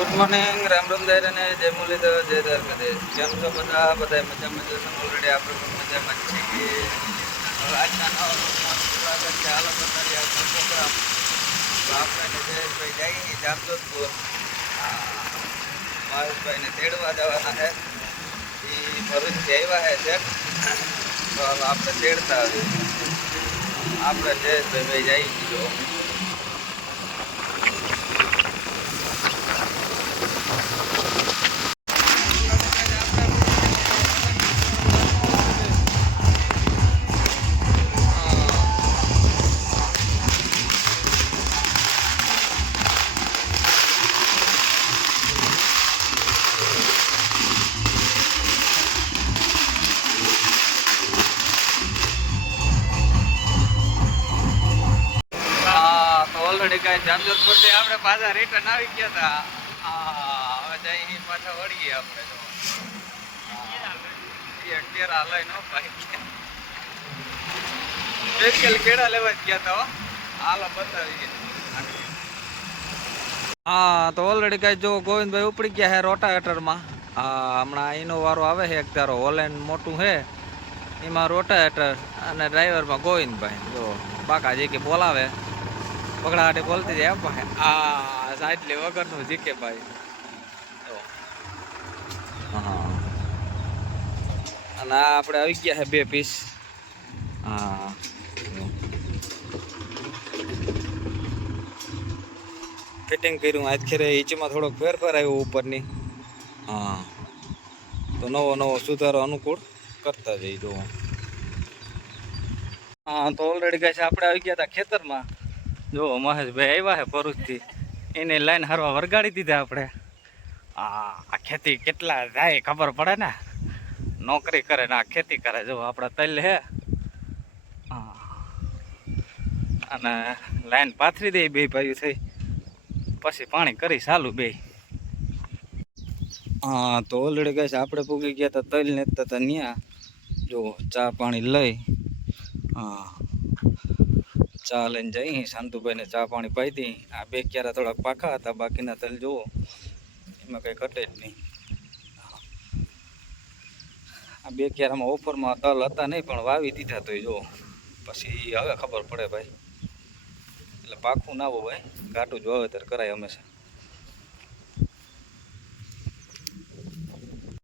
Good morning, Ram Ram દાયર અને જય મુરલીધર, જય દ્વારકાધીશ. કેમ છો બધા? બધા મજા છે? ઓલરેડી આપણે પણ મજામાં જ છીએ. આજના નવા સ્વાગત છે. હાલો બતાવી આજનો પ્રોગ્રામ તો આપણે ને જયેશભાઈ જઈ જામજોધપુર. મહેશભાઈને તેડવા જવાના છે. એ ભરૂચથી આવ્યા છે તો આપણે તેડતા આપણે જયેશભાઈ ભાઈ જઈ જો હા તો જ. હા. ઓલરેડી કાંઈ જો ગોવિંદભાઈ ઉપડી ગયા છે રોટાવેટરમાં. હા, હમણાં એનો વારો આવે છે એક ધારો. હોલેન્ડ મોટું છે એમાં રોટાવેટર અને ડ્રાઈવરમાં ગોવિંદભાઈ. જો બાકાજી કે બોલાવે. પકડાટી બોલતી જાય ભાઈ. આ સાઈડલી વગરનું જીકે ભાઈ. અને આ આપણે આવી ગયા છે બે પીસ હા. ફિટિંગ કર્યું, આજ ખેરે ઈચમાં થોડોક ફેરફાર આવ્યો ઉપરની. હા. તો નવો નવો સુધારો અનુકૂળ કરતા જઈ જુઓ. હા, તો ઓલરેડી કહે છે આપણે આવી ગયા હતા ખેતરમાં. જો, મહેશભાઈ આવ્યા છે ભરૂચથી એને લાઈન હારવા વરગાડી દીધા આપણે. આ ખેતી કેટલા જાય ખબર પડે ને? નોકરી કરે ને આ ખેતી કરે. જો, આપણા તલ હે. અને લાઈન પાથરી દે, બે ભાઈ થઈ. પછી પાણી કરી ચાલુ બે. હા, તો ઓલરેડી છે આપણે પૂગી ગયા હતા તલ હતા ત્યાં જો, ચા પાણી લઈ. હા. ચા લઈને જઈ, શાંતુભાઈને ચા પાણી પાઈ દી. આ બે ક્યારા થોડાક પાકા હતા, બાકીના તલ જુઓ. એમાં કંઈ ઘટે જ નહીં. આ બે ક્યારામાં ઓફરમાં તલ હતા નહીં, પણ વાવી દીધા તો જુઓ. પછી હવે ખબર પડે ભાઈ. એટલે પાકું ના હોય ભાઈ. ઘાટું જ વાવેતર કરાય હંમેશા.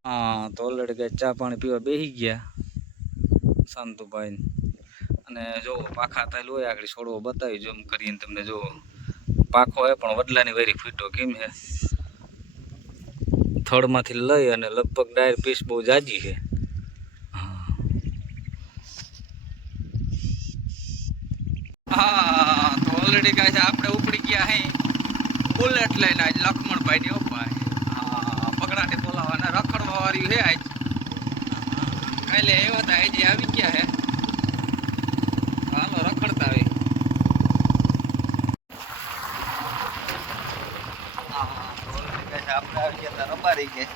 હા, તો ઓલરેડી ચા પાણી પીવા બેસી ગયા શાંતુભાઈ અને જો પાખા તલ હોય આગળ છોડવો બતાવી જો કરીને તમને જો પાખો હોય, પણ વડલાની વેરી ફીટો કેમ છે થડમાંથી લઈ અને લગભગ ડાયર પીસ બહુ જાજી છે હા. તો ઓલરેડી કહે આપણે ઉપડી ગયા હે. બુલેટ લઈને આજ લખમણભાઈ ની ભાઈ. હા ને બોલાવાના રખડવા વાળી હે આજ. કાલે એવો તો આજે આવી ગયા હે હાલો રખડતા આવી હા તો ઓલરેડી કહે છે આપણે આવી ગયા હતા રબારી કે હા કેવા હતા બધું એટલે ચક્કર મારવા કારણ કે હવનનું કાર્ય કરવાનું હોય એટલે જોતા આવે પેલા ચક્કર મારતા આવે. હા, કઈ રીતે?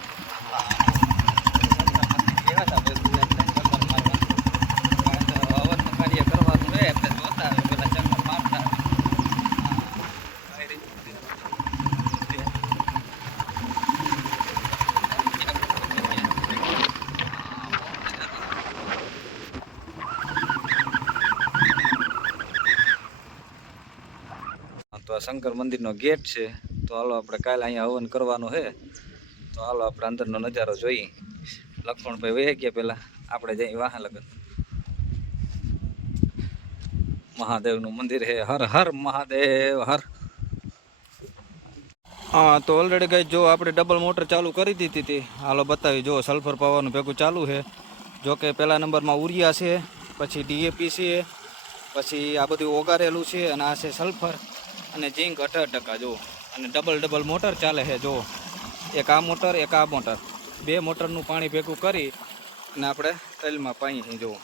હા, તો આ શંકર મંદિરનો ગેટ છે તો હાલો આપણે કાલે અહીંયા હવન કરવાનું છે તો હાલો, આપણે અંદરનો નજારો જોઈએ. લક્ષ્મણભાઈ વહી ગયા પહેલાં. આપણે જઈ વાહન લગન મહાદેવનું મંદિર છે હર હર મહાદેવ, હર. હા, તો ઓલરેડી ગઈ જો આપણે ડબલ મોટર ચાલુ કરી દીધી હતી, હાલો બતાવી. જો સલ્ફર પાવાનું ભેગું ચાલુ છે. જો કે પહેલા નંબરમાં ઉરિયા છે, પછી ડીએપી છે, પછી આ બધું ઓગારેલું છે, અને આ છે સલ્ફર અને ઝીંક અઢાર ટકા, જો. અને ડબલ ડબલ મોટર ચાલે છે, જો. એક આ મોટર, એક આ મોટર. બે મોટરનું પાણી ભેગું કરી અને આપણે તલમાં પાણી જોવું.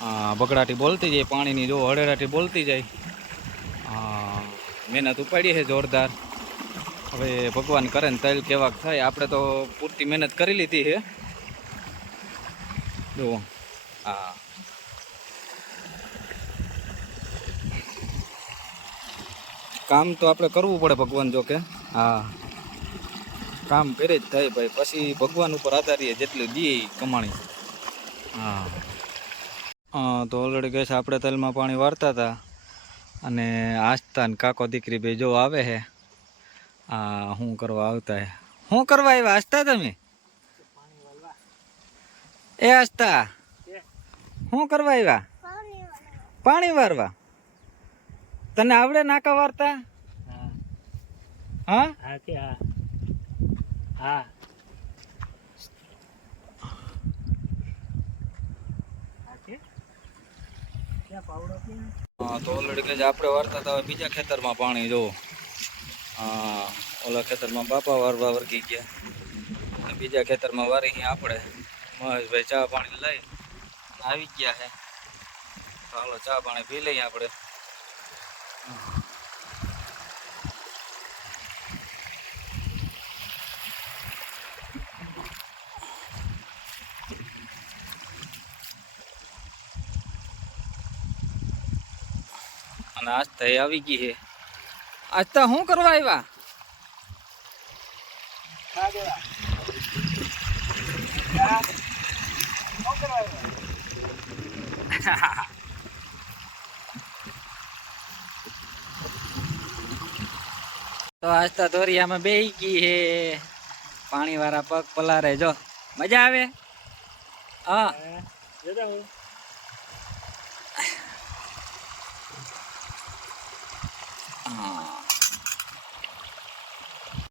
હા બગડાટી બોલતી જાય, પાણીની જો હળેડાટી બોલતી જાય. મહેનત ઉપાડી છે જોરદાર. હવે ભગવાન કરે ને તલ કેવાક થાય. આપણે તો પૂરતી મહેનત કરી લીધી છે. જુઓ. હા કામ તો આપણે કરવું પડે ભગવાન જો કે. હા. કામ કરે જ થાય ભાઈ. પછી ભગવાન ઉપર આધારીએ જેટલું દઈએ કમાણી. હા. હા તો ઓલરેડી છે આપણે તલમાં પાણી વારતા હતા. અને આસ્તા ને કાકો દીકરી બે જો આવે છે હા શું કરવા આવતા હે. શું કરવા આવ્યા? આસ્તા તમે? એ આસ્તા શું કરવા આવ્યા? પાણી વારવા? તને આવડે નાકા વાર્તા? હા? હા કે હા. હા. હા કે ક્યાં પાવડો હા તો ઓલરેડી કે આપણે વારતા હતા હવે બીજા ખેતરમાં પાણી જો. હા ઓલા ખેતરમાં બાપા વારવા વર્ગી ગયા. અને બીજા ખેતરમાં વારી આપણે. મહેશભાઈ ચા પાણી લઈ આવી ગયા છે ચાલો ચા પાણી પી લઈએ આપણે. અને આજ થઈ આવી ગઈ છે. આજ તો શું કરવા આવ્યા? હા દેવા શું કરવા આવ્યા? તો આજ તો દોરિયામાં બેહી ગઈ હે. પાણી વાળા પગ પલારે જો. મજા આવે? હા, હા.